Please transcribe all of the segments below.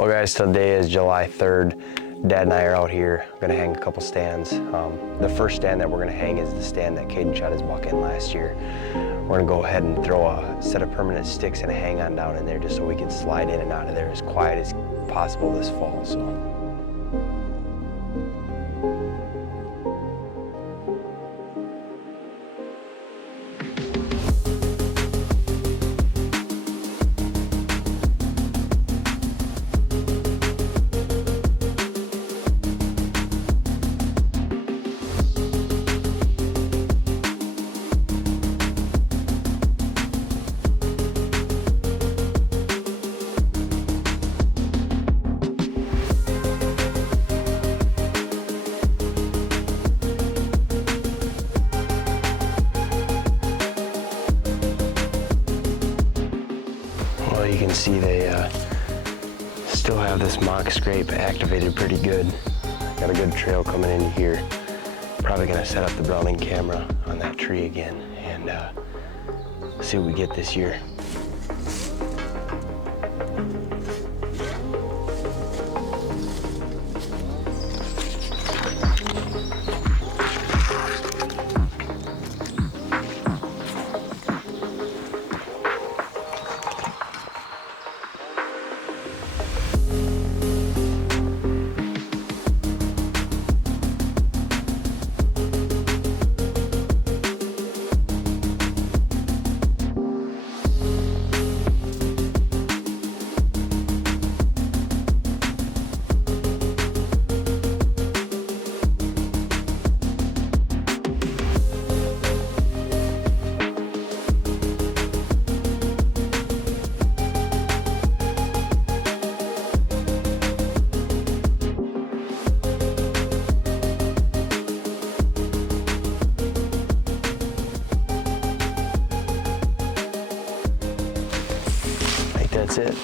Well guys, today is July 3rd. Dad and I are out here gonna hang a couple stands. The first stand that we're gonna hang is the stand that Caden shot his buck in last year. We're gonna go ahead and throw a set of permanent sticks and a hang on down in there just so we can slide in and out of there as quiet as possible this fall. Well, you can see they still have this mock scrape activated pretty good. Got a good trail coming in here. Probably gonna set up the Browning camera on that tree again and see what we get this year. That's it.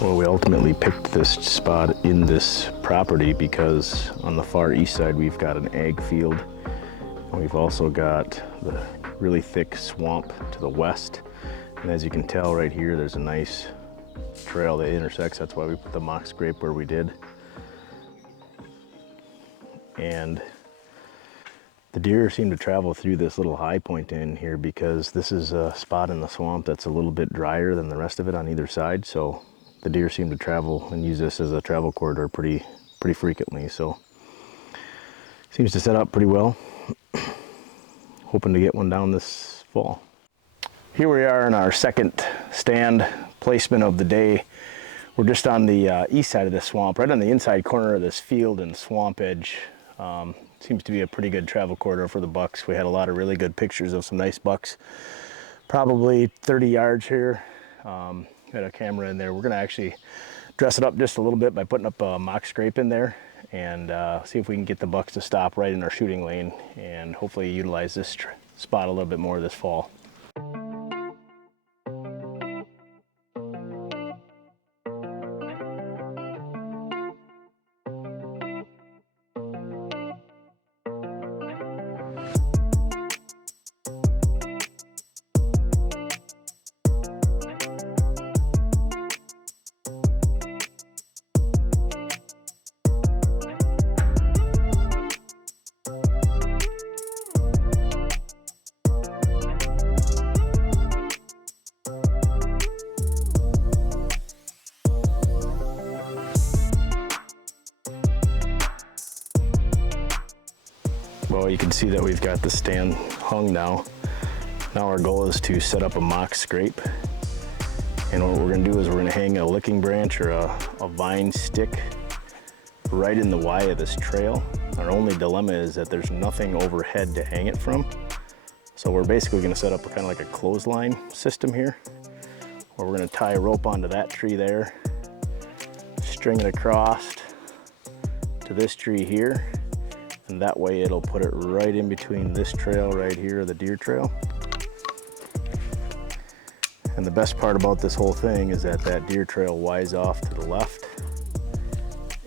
Well, we ultimately picked this spot in this property because on the far east side we've got an ag field. We've also got the really thick swamp to the west. And as you can tell right here, there's a nice trail that intersects. That's why we put the mock scrape where we did. And the deer seem to travel through this little high point in here because this is a spot in the swamp that's a little bit drier than the rest of it on either side. So the deer seem to travel and use this as a travel corridor pretty frequently. So seems to set up pretty well. Hoping to get one down this fall. Here we are in our second stand placement of the day. We're just on the east side of the swamp, right on the inside corner of this field and swamp edge. Seems to be a pretty good travel corridor for the bucks. We had a lot of really good pictures of some nice bucks. Probably 30 yards here. Got a camera in there. We're gonna actually dress it up just a little bit by putting up a mock scrape in there and see if we can get the bucks to stop right in our shooting lane and hopefully utilize this spot a little bit more this fall. Well, you can see that we've got the stand hung now. Now our goal is to set up a mock scrape. And what we're gonna do is we're gonna hang a licking branch or a vine stick right in the Y of this trail. Our only dilemma is that there's nothing overhead to hang it from. So we're basically gonna set up a kind of like a clothesline system here, where we're gonna tie a rope onto that tree there, string it across to this tree here, and that way it'll put it right in between this trail right here, the deer trail. And the best part about this whole thing is that that deer trail winds off to the left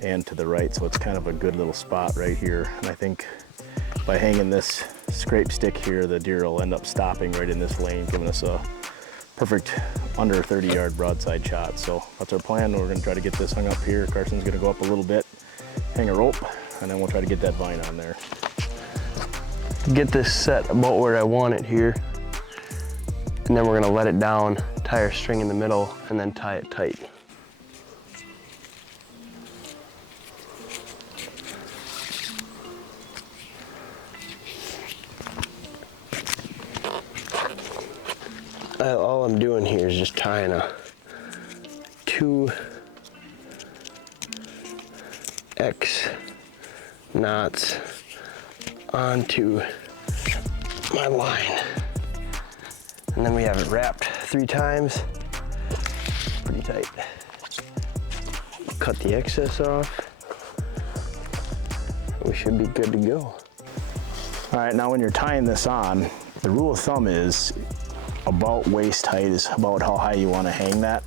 and to the right, so it's kind of a good little spot right here. And I think by hanging this scrape stick here, the deer will end up stopping right in this lane, giving us a perfect under a 30-yard broadside shot. So that's our plan. We're gonna try to get this hung up here. Carson's gonna go up a little bit, hang a rope, and then we'll try to get that vine on there. Get this set about where I want it here. And then we're gonna let it down, tie our string in the middle, and then tie it tight. All I'm doing here is just tying two X knots onto my line. And then we have it wrapped 3 times, pretty tight. Cut the excess off. We should be good to go. All right, now when you're tying this on, the rule of thumb is about waist height is about how high you want to hang that.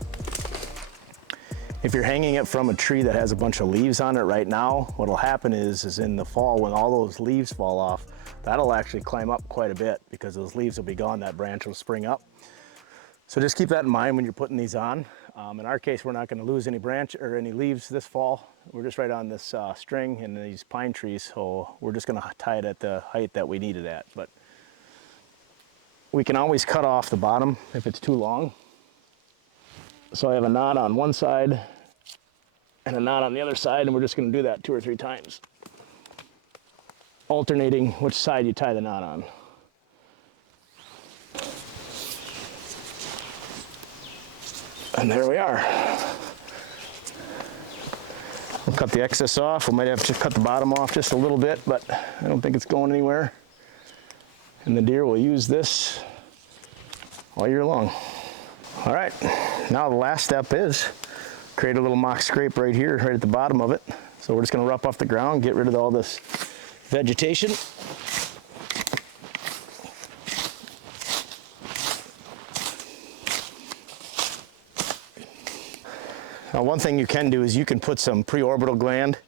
If you're hanging it from a tree that has a bunch of leaves on it right now, what'll happen is in the fall when all those leaves fall off, that'll actually climb up quite a bit because those leaves will be gone, that branch will spring up. So just keep that in mind when you're putting these on. In our case, we're not going to lose any branch or any leaves this fall. We're just right on this string and these pine trees, so we're just going to tie it at the height that we need it at. But we can always cut off the bottom if it's too long. So I have a knot on one side and a knot on the other side, and we're just going to do that 2 or 3 times, alternating which side you tie the knot on. And there we are. We'll cut the excess off. We might have to cut the bottom off just a little bit, but I don't think it's going anywhere. And the deer will use this all year long. All right, now the last step is create a little mock scrape right here, right at the bottom of it. So we're just gonna rough off the ground, get rid of all this vegetation. Now one thing you can do is you can put some pre-orbital gland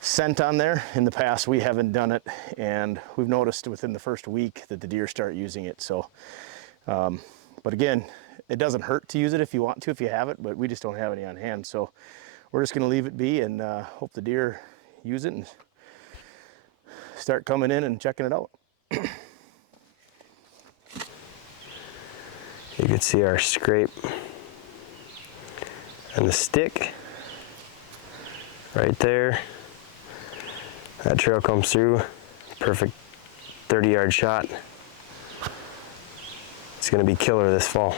scent on there. In the past we haven't done it, and we've noticed within the first week that the deer start using it. So but again, it doesn't hurt to use it if you want to, if you have it, but we just don't have any on hand. So we're just gonna leave it be and hope the deer use it and start coming in and checking it out. You can see our scrape and the stick right there. That trail comes through, perfect 30-yard shot. It's gonna be killer this fall.